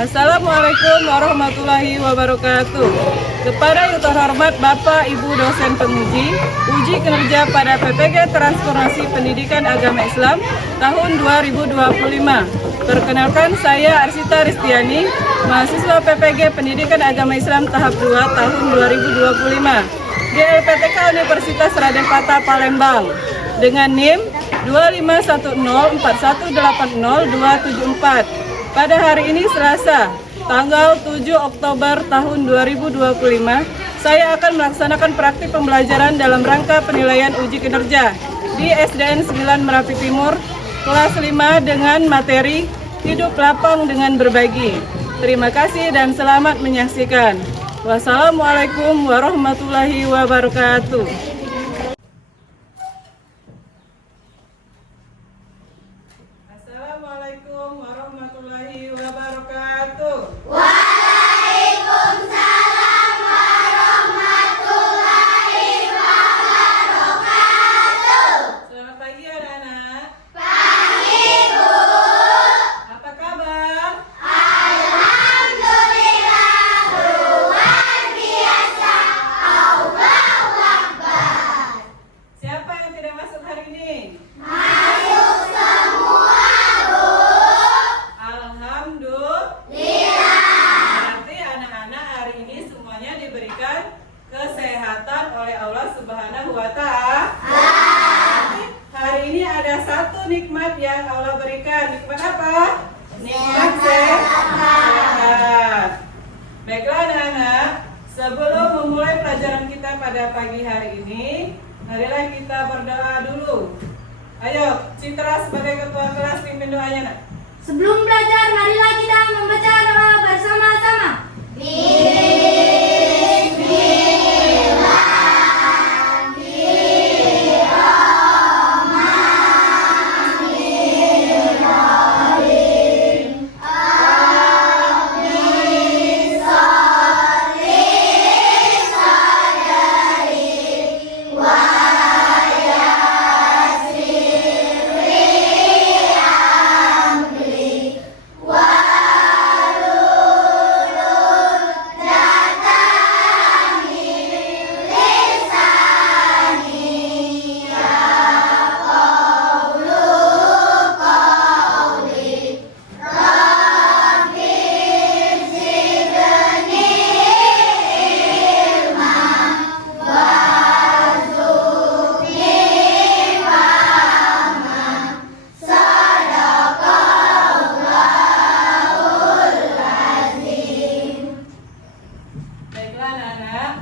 Assalamualaikum warahmatullahi wabarakatuh. Kepada yang terhormat Bapak Ibu dosen penguji, uji kinerja pada PPG Transformasi Pendidikan Agama Islam tahun 2025. Perkenalkan, saya Arsita Ristiani, mahasiswa PPG Pendidikan Agama Islam tahap 2 tahun 2025 di LPTK Universitas Raden Patah Palembang dengan NIM 25104180274. Pada hari ini Selasa, tanggal 7 Oktober tahun 2025, saya akan melaksanakan praktik pembelajaran dalam rangka penilaian uji kinerja di SDN 9 Merapi Timur, kelas 5 dengan materi Hidup Lapang dengan Berbagi. Terima kasih dan selamat menyaksikan. Wassalamualaikum warahmatullahi wabarakatuh. Assalamualaikum warahmatullahi wabarakatuh. Waalaikumsalam warahmatullahi wabarakatuh. Selamat pagi anak-anak. Pagi, Bu. Apa kabar? Alhamdulillah, luar biasa. Allahu Akbar. Siapa yang tidak masuk hari ini? Masuk semua, Bu. Alhamdulillah. Berarti anak-anak hari ini semuanya diberikan kesehatan oleh Allah Subhanahu wa Ta'ala. Hari ini ada satu nikmat yang Allah berikan. Nikmat apa? Nikmat sehat. Baiklah anak-anak, sebelum memulai pelajaran kita pada pagi hari ini, marilah kita berdoa dulu. Ayo, Citra sebagai ketua kelas pimpin doanya, nak. Sebelum belajar, marilah kita membaca doa bersama-sama. Baiklah anak-anak,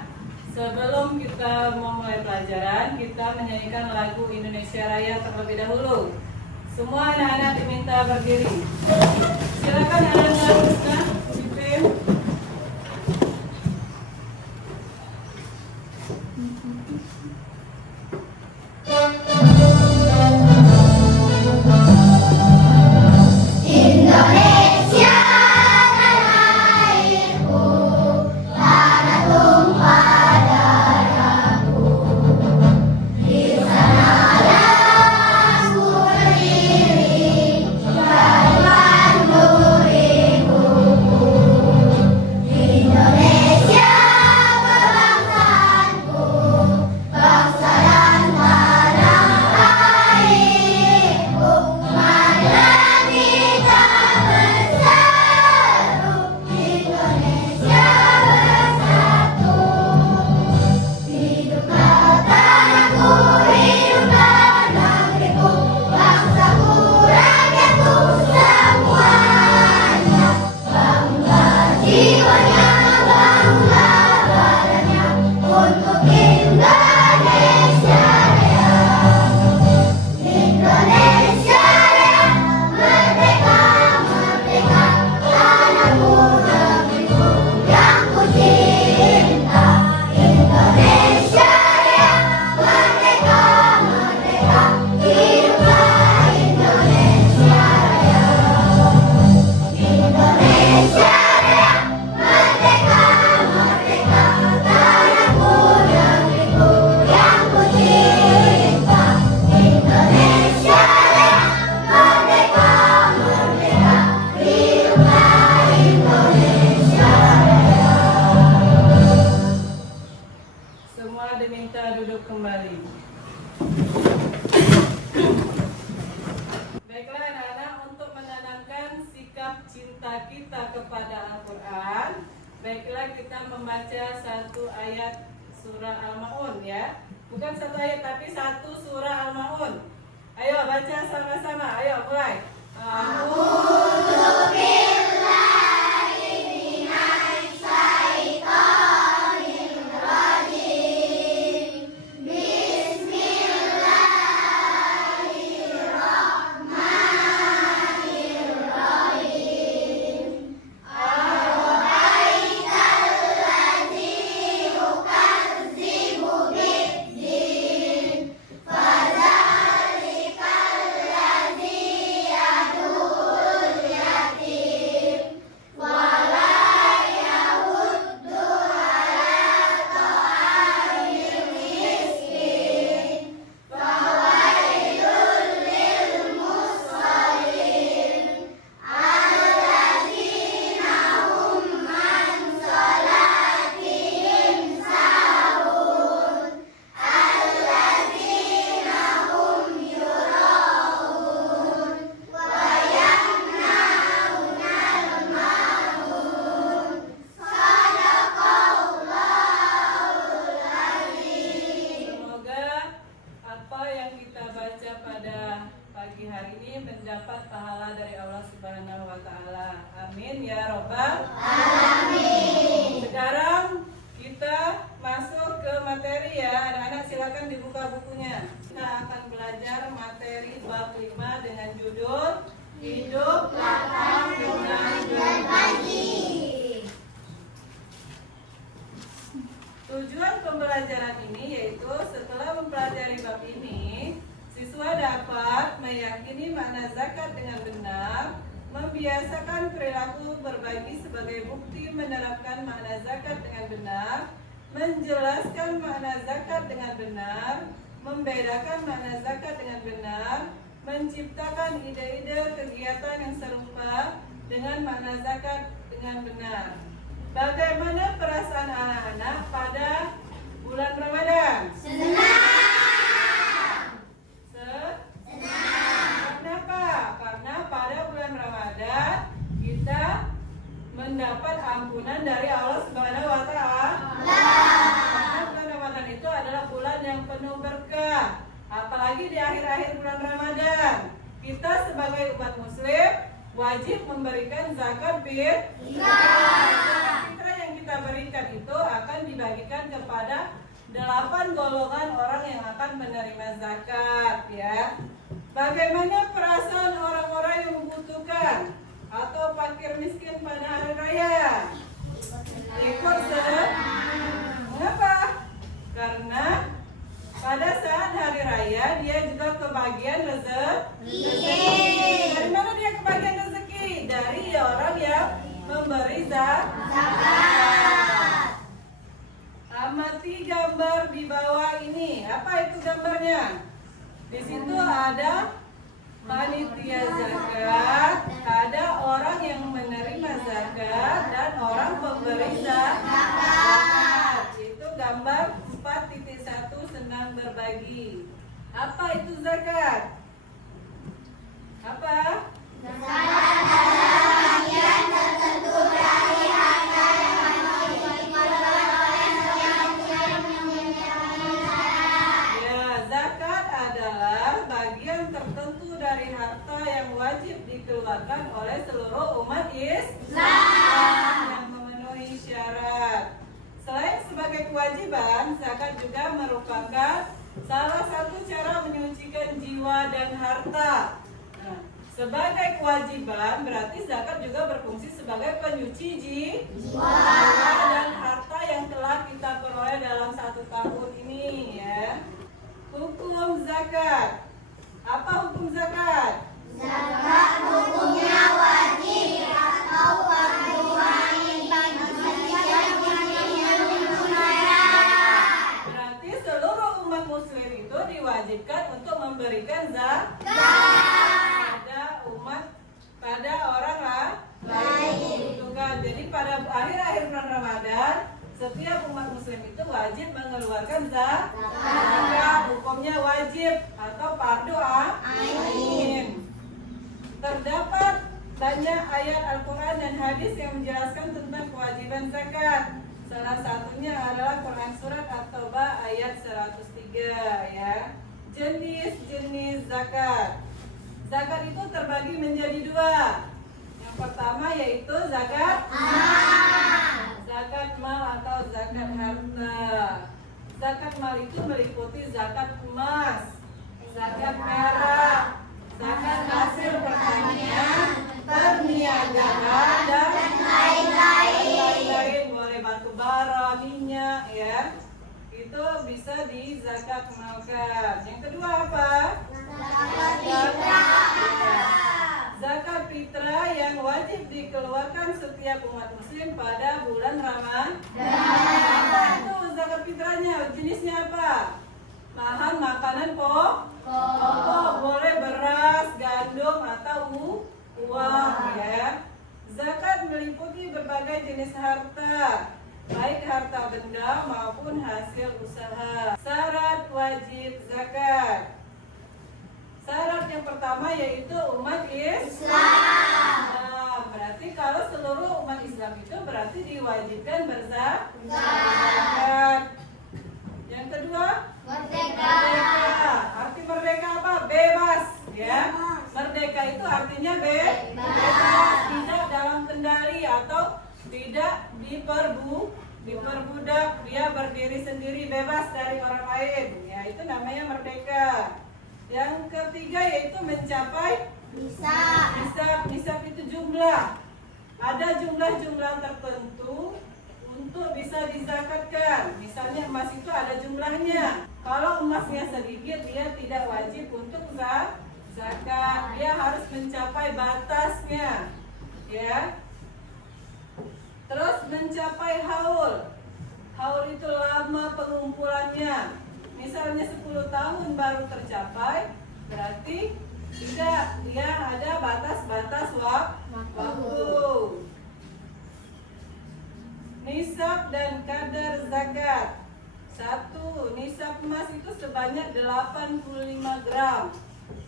sebelum kita memulai pelajaran, kita menyanyikan lagu Indonesia Raya terlebih dahulu. Semua anak-anak diminta berdiri. Silakan anak-anak Husna, Pipim. Indonesia tanah airku, tanah tumpah darahku. Di sanalah aku berdiri, kita kepada Al-Quran, baiklah kita membaca satu ayat surah Al-Ma'un ya. Bukan satu ayat tapi satu surah Al-Ma'un. Ayo baca sama-sama, ayo mulai. Pagi hari ini mendapat pahala dari Allah Subhanahu wa taala. Amin ya robbal alamin. Sekarang kita masuk ke materi ya. Anak-anak silakan dibuka bukunya. Kita akan belajar materi bab 5 dengan judul Hidup Lapang dengan Berbagi. Tujuan pembelajaran ini yaitu setelah mempelajari bab ini, siswa dapat meyakini makna zakat dengan benar, membiasakan perilaku berbagi sebagai bukti menerapkan makna zakat dengan benar, menjelaskan makna zakat dengan benar, membedakan makna zakat dengan benar, menciptakan ide-ide kegiatan yang serupa dengan makna zakat dengan benar. Bagaimana perasaan anak-anak pada bulan Ramadan? Senang. Kenapa? Karena pada bulan Ramadan kita mendapat ampunan dari Allah Subhanahu wa taala. Karena bulan Ramadan itu adalah bulan yang penuh berkah. Apalagi di akhir-akhir bulan Ramadan, kita sebagai umat muslim wajib memberikan zakat fitrah. Zakat fitrah yang kita berikan itu akan dibagikan kepada 8 golongan orang yang akan menerima zakat ya. Bagaimana perasaan orang-orang yang membutuhkan atau fakir miskin pada hari raya? Ikut senang. Mengapa? Karena pada saat hari raya dia juga kebagian rezeki. Dari mana dia kebagian rezeki? Dari orang yang memberi zakat. Amati gambar di bawah ini. Apa itu gambarnya? Di situ ada panitia zakat, ada orang yang menerima zakat, dan orang pemberi zakat. Itu gambar 4.1 senang berbagi. Apa itu zakat? Apa? Zakat adalah bagian tertentu dari harta yang dikeluarkan oleh setiap muslim yang memenuhi syarat. Ya, zakat adalah bagian tertentu dari harta yang wajib dikeluarkan oleh seluruh umat Islam yang memenuhi syarat. Selain sebagai kewajiban, zakat juga merupakan salah satu cara menyucikan jiwa dan harta. Nah, sebagai kewajiban berarti zakat juga berfungsi sebagai penyuci jiwa dan harta yang telah kita peroleh dalam 1 tahun ini ya. Hukum zakat. Apa hukum zakat? Zakat hukumnya wajib atau fardu ain bagi setiap yang menunaikan. Berarti seluruh umat muslim itu diwajibkan untuk memberikan zakat pada orang lain. Itu kan. Jadi pada akhir-akhir bulan Ramadan setiap umat muslim itu wajib mengeluarkan zakat. Hukumnya wajib atau fardu ain. Terdapat banyak ayat Al-Quran dan hadis yang menjelaskan tentang kewajiban zakat. Salah satunya adalah Quran Surat At-Taubah ayat 103 ya. Jenis-jenis zakat. Zakat itu terbagi menjadi dua. Yang pertama yaitu zakat zakat mal atau zakat harta. Zakat mal itu meliputi zakat emas, zakat perak, zakat hasil pertanian, perniagaan, dan lain-lain. Boleh batu bara, minyak ya. Itu bisa di zakat malkan. Yang kedua apa? Zakat fitrah yang wajib dikeluarkan setiap umat muslim pada bulan Ramadan. Apa itu zakat fitrahnya? Jenisnya apa? Bahan makanan pokok, boleh beras, gandum atau uang ya. Zakat meliputi berbagai jenis harta, baik harta benda maupun hasil usaha. Syarat wajib zakat. Syarat yang pertama yaitu umat Islam. Berarti kalau seluruh umat Islam itu berarti diwajibkan berzakat. Yang kedua, merdeka. Arti merdeka apa? Bebas, ya. Merdeka itu artinya bebas, tidak dalam kendali atau tidak diperbudak. Dia berdiri sendiri, bebas dari orang lain. Ya, itu namanya merdeka. Yang ketiga yaitu mencapai nisab itu jumlah. Ada jumlah-jumlah tertentu untuk bisa dizakatkan. Misalnya emas itu ada jumlahnya. Kalau emasnya sedikit, dia tidak wajib untuk zakat. Dia harus mencapai batasnya. Ya. Terus mencapai haul. Haul itu lama pengumpulannya. Misalnya 10 tahun baru tercapai, berarti tidak, dia ada batas-batas waktu. Nisab dan kadar zakat. 1. Nisab emas itu sebanyak 85 gram.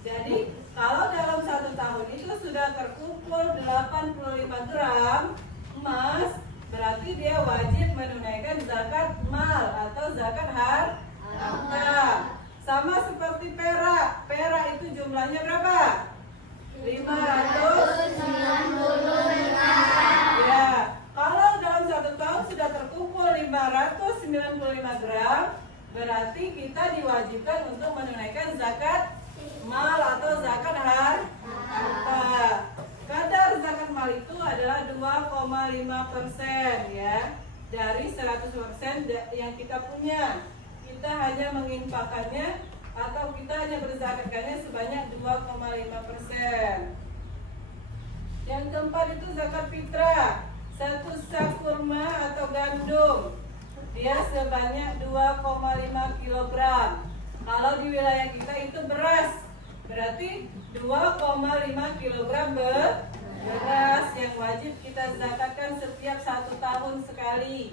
Jadi kalau dalam 1 tahun itu sudah terkumpul 85 gram emas, berarti dia wajib menunaikan zakat mal atau zakat harta. Sama seperti perak. Perak itu jumlahnya berapa? 595. Ya, kalau dalam 1 tahun sudah terkumpul 595 gram, berarti kita diwajibkan untuk menunaikan zakat mal atau zakat harta. Kadar zakat mal itu adalah 2,5% ya dari 100% yang kita punya. Kita hanya menginfakkannya atau kita hanya berzakatkannya sebanyak 2,5%. Yang keempat itu zakat fitrah. 1 sak kurma atau gandum, dia sebanyak 2,5 kg. Kalau di wilayah kita itu beras, berarti 2,5 kg beras yang wajib kita zakatkan setiap 1 tahun sekali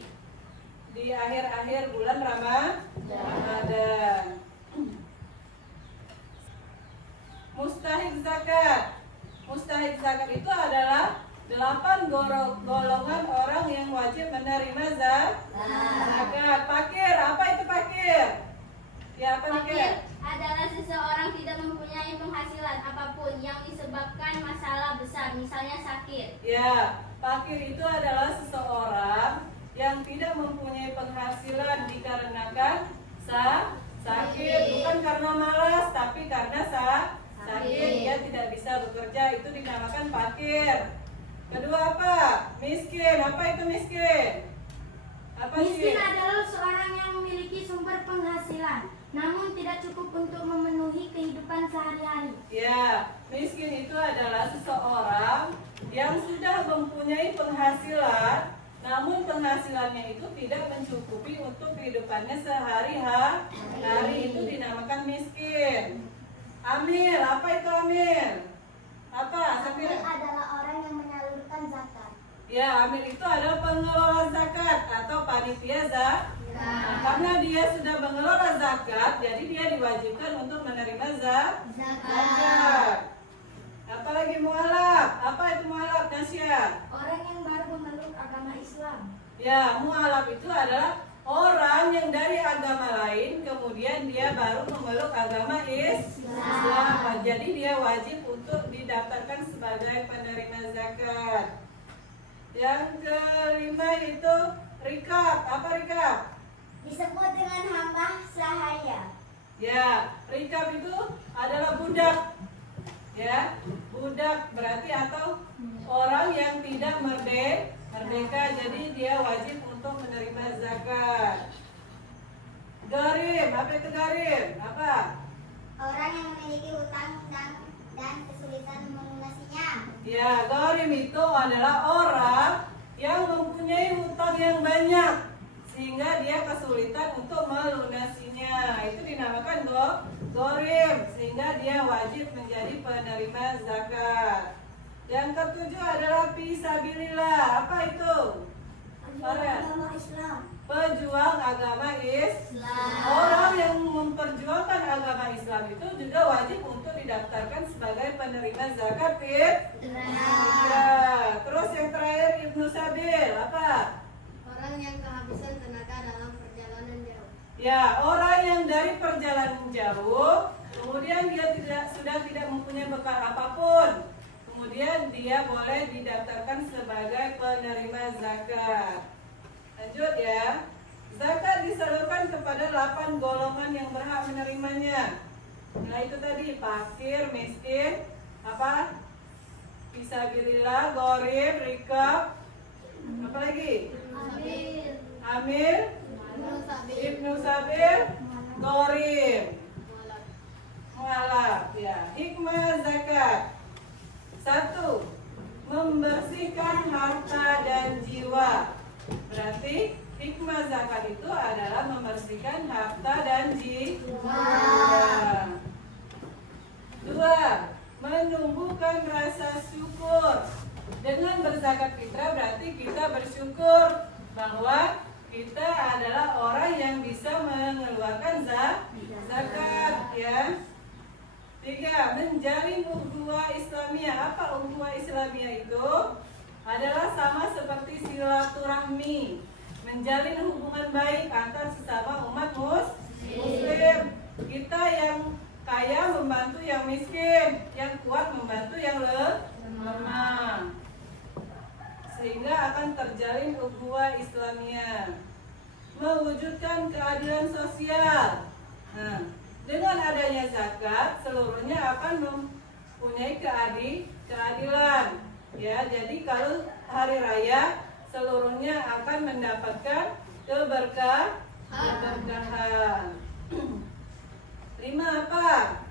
di akhir-akhir bulan Ramadan. Mustahik zakat. Mustahik zakat itu adalah 8 golongan orang yang wajib menerima zakat. Fakir, apa itu fakir? Ya, apa Fakir adalah seseorang tidak mempunyai penghasilan apapun yang disebabkan masalah besar, misalnya sakit. Ya, fakir itu adalah seseorang yang tidak mempunyai penghasilan dikarenakan sakit, bukan karena malas, tapi karena sakit, dia tidak bisa bekerja, itu dinamakan fakir. Kedua apa? Miskin. Apa itu miskin? Miskin adalah seorang yang memiliki sumber penghasilan, namun tidak cukup untuk memenuhi kehidupan sehari-hari. Ya, miskin itu adalah seseorang yang sudah mempunyai penghasilan, namun penghasilannya itu tidak mencukupi untuk kehidupannya sehari-hari, itu dinamakan miskin. Amil, apa itu amil? Apa? Amil adalah orang yang menyalurkan zakat. Ya, amil itu adalah pengelola zakat atau panitia zakat. Karena dia sudah mengelola zakat, jadi dia diwajibkan untuk menerima zakat. Apa Apalagi mualaf. Apa itu mualaf, Nasya? Orang yang baru memeluk agama Islam. Ya, mualaf itu adalah orang yang dari agama lain kemudian dia baru memeluk agama Islam. Jadi dia wajib untuk didaftarkan sebagai penerima zakat. Yang kelima itu rikab. Apa rikab? Disebut dengan hamba sahaya. Ya, rikab itu adalah budak. Ya, budak berarti atau orang yang tidak merdeka, jadi dia wajib untuk menerima zakat. Gharim, apa itu gharim? Apa? Orang yang memiliki hutang dan kesulitan melunasinya. Ya, gharim itu adalah orang yang mempunyai hutang yang banyak sehingga dia kesulitan untuk melunasinya. Itu dinamakan gharim, sehingga dia wajib menjadi penerima zakat. Yang ketujuh adalah fisabilillah. Apa itu? Agama Islam. Pejuang agama Islam. Orang yang memperjuangkan agama Islam itu juga wajib untuk didaftarkan sebagai penerima zakat fitrah. Terus yang terakhir Ibnu Sabil. Apa? Orang yang kehabisan tenaga dalam perjalanan jauh. Ya, orang yang dari perjalanan jauh, kemudian dia sudah tidak mempunyai bekal apapun, kemudian dia boleh didaftarkan sebagai penerima zakat. Lanjut ya. Zakat disalurkan kepada 8 golongan yang berhak menerimanya. Nah itu tadi, fakir, miskin, apa? Fisabilillah, gharib, rikab, apa lagi? Amil, Ibnu Sabil, gharib, mualaf. Ya, hikmah zakat. 1. Membersihkan harta dan jiwa. Berarti hikmah zakat itu adalah membersihkan harta dan jiwa. 2. Menumbuhkan rasa syukur. Dengan berzakat fitrah berarti kita bersyukur bahwa kita adalah orang yang bisa mengeluarkan zakat, ya. 3. Menjalin ukhuwah Islamiyah. Apa ukhuwah Islamiyah itu? Adalah sama seperti silaturahmi, menjalin hubungan baik antar sesama umat muslim. Kita yang kaya membantu yang miskin, yang kuat membantu yang lemah, sehingga akan terjalin ukhuwah Islamiyah. Mewujudkan keadilan sosial. Nah, dengan adanya zakat seluruhnya akan mempunyai keadilan. Ya, jadi kalau hari raya seluruhnya akan mendapatkan keberkahan. 5. Apa?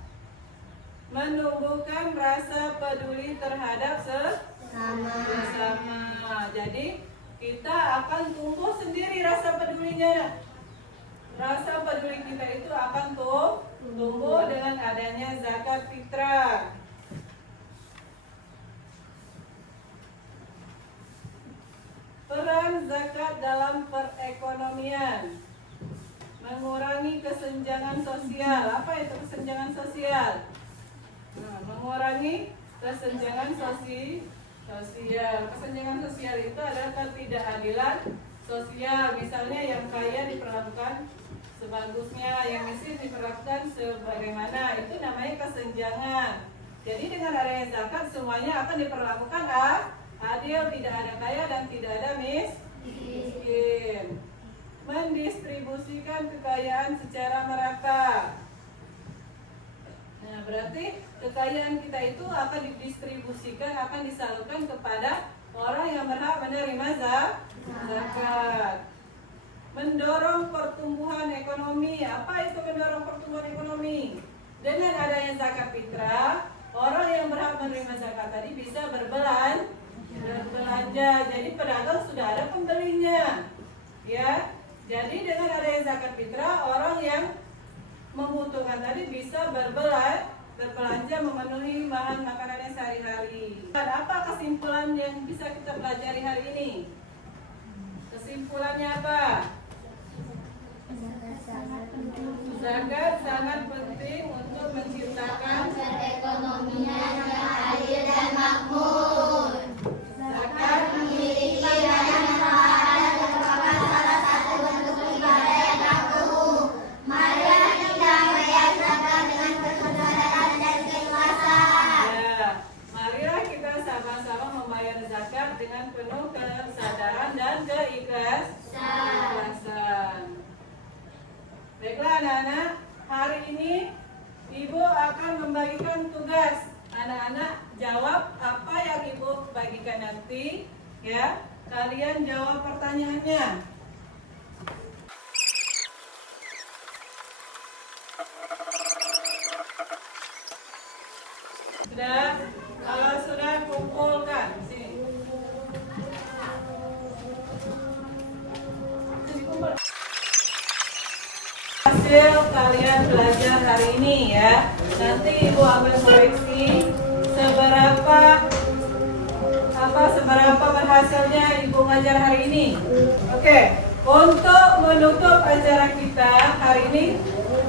Menumbuhkan rasa peduli terhadap sesama. Jadi kita akan tumbuh sendiri rasa pedulinya. Rasa peduli kita itu akan tumbuh dengan adanya zakat fitrah. Peran zakat dalam perekonomian. Mengurangi kesenjangan sosial. Apa itu kesenjangan sosial? Nah, mengurangi kesenjangan sosial. Kesenjangan sosial itu adalah ketidakadilan sosial. Misalnya yang kaya diperlakukan sebagusnya, yang miskin diperlakukan sebagaimana. Itu namanya kesenjangan. Jadi dengan adanya zakat semuanya akan diperlakukan adil, tidak ada kaya dan tidak ada miskin. Mendistribusikan kekayaan secara merata. Nah, berarti kekayaan kita itu akan didistribusikan, akan disalurkan kepada orang yang berhak menerima zakat. Mendorong pertumbuhan ekonomi. Apa itu mendorong pertumbuhan ekonomi? Dengan adanya zakat fitrah, orang yang berhak menerima zakat tadi bisa berbelanja. Jadi pedagang sudah ada pembelinya, ya. Jadi dengan adanya zakat fitrah, orang yang membutuhkan tadi bisa berbelanja memenuhi bahan makanannya sehari-hari. Dan apa kesimpulan yang bisa kita pelajari hari ini? Kesimpulannya apa? Zakat sangat penting untuk menciptakan perekonomian yang adil Ya, kalian jawab pertanyaannya. Sudah? Kalau sudah, kumpulkan. Sini. Hasil kalian belajar hari ini ya. Nanti Ibu akan koreksi seberapa berhasilnya Ibu ngajar hari ini. Oke, untuk menutup acara kita hari ini,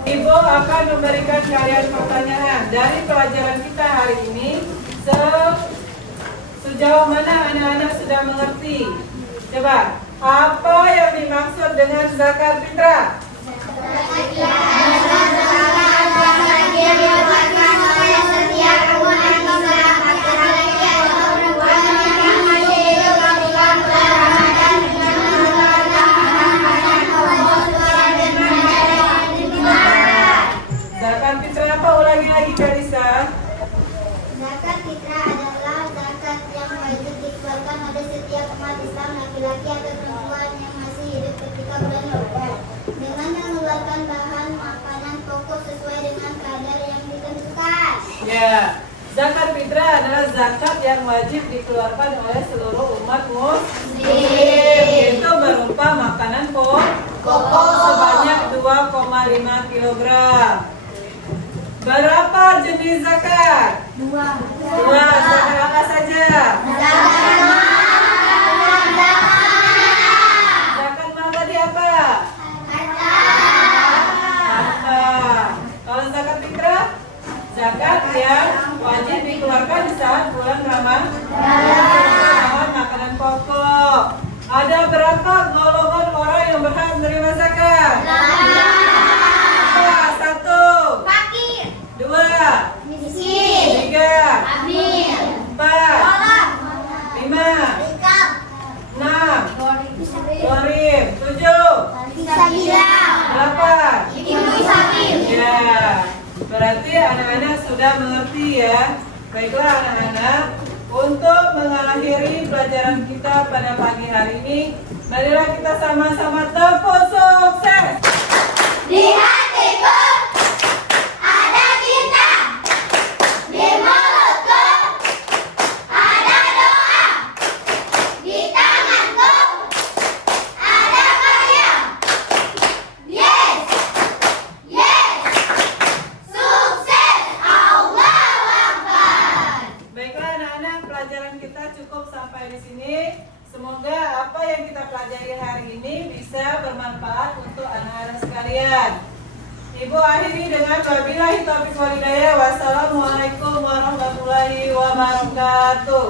Ibu akan memberikan kalian pertanyaan dari pelajaran kita hari ini. Sejauh mana anak-anak sudah mengerti? Coba, apa yang dimaksud dengan zakat fitrah? Zakat fitrah apa? Ulangi lagi Kalisa. Zakat fitrah adalah zakat yang wajib dikeluarkan oleh setiap umat Islam laki-laki atau perempuan yang masih hidup ketika bulan Ramadan, dengan mengeluarkan bahan makanan pokok sesuai dengan kadar yang ditentukan. Ya, zakat fitrah adalah zakat yang wajib dikeluarkan oleh seluruh umat muslim. Itu berupa makanan pokok sebanyak 2,5 kg. Berapa jenis zakat? Dua. Zakat apa saja? Zakat mal tadi apa? Harta. Kalau zakat fitrah, zakat yang wajib dikeluarkan di saat bulan Ramadan, makanan pokok. Ada berapa golongan orang yang berhak menerima zakat? 1, Fakir. 2, Miskin. 3, Amil. 4, Tolak. 5, Rikab. 6, Gharib, 7, Bisa bilang. 8. Ibu Sabil. Ya, berarti anak-anak sudah mengerti ya. Baiklah anak-anak, untuk mengakhiri pelajaran kita pada pagi hari ini, marilah kita sama-sama tepuk sukses. Di hatiku ada cinta, di mulutku ada doa, di tanganku ada karya. Yes, yes, sukses, Allahu Akbar. Baiklah anak-anak, pelajaran kita cukup sampai di sini. Semoga apa yang kita pelajari hari ini bisa bermanfaat untuk anak-anak sekalian. Ibu akhiri dengan wabillahi taufiq wal hidayah. Wassalamualaikum warahmatullahi wabarakatuh.